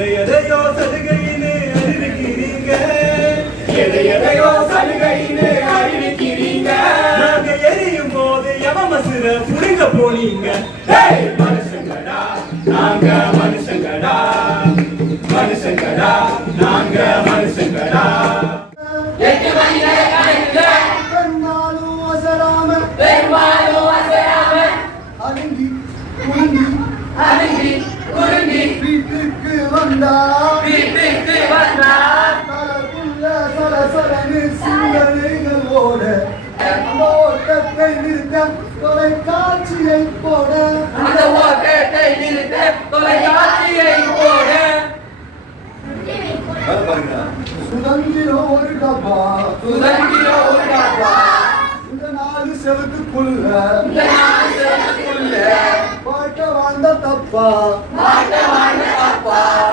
எதையோ சலுகையிலே அறிவிக்கிறீங்க, எதையோ சலுகையிலே அறிவிக்கிறீங்க. நாங்க எரியும் போது எவமசுர புடுங்க போனீங்க. மனுஷங்கடா நாங்க மனுஷங்கடா, மனுஷங்கடா நாங்க மனுஷங்கடா. வீட்டுக்கு வந்தா சிந்தனைகளோட அந்த ஓட்டத்தை நிறுத்த தொலைக்காட்சியை போட, அந்த ஓட்டத்தை நிறுத்த தொலைக்காட்சியை போட. சுதந்திரம் ஒரு டப்பா, சுதந்திரம் ஒரு டப்பா, இந்த நாலு செவத்துக்குள்ள இந்த நாலு செவத்துக்குள்ள பாட்ட வாழ்ந்த தப்பா